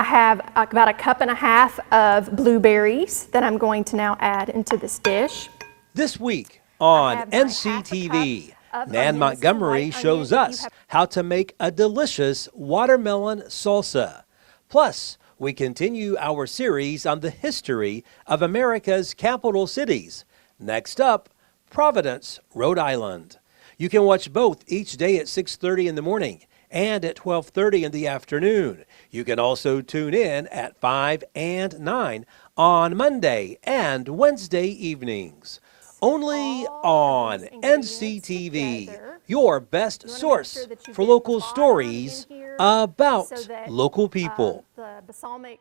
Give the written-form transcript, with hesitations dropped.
I have about a cup and a half of blueberries that I'm going to now add into this dish. This week on NCTV, Nan Montgomery shows us how to make a delicious watermelon salsa. Plus, we continue our series on the history of America's capital cities. Next up, Providence, Rhode Island. You can watch both each day at 6:30 in the morning and at 12:30 in the afternoon. You can also tune in at 5 and 9 on Monday and Wednesday evenings. Only on NCTV, your best source for local stories about local people. The balsamic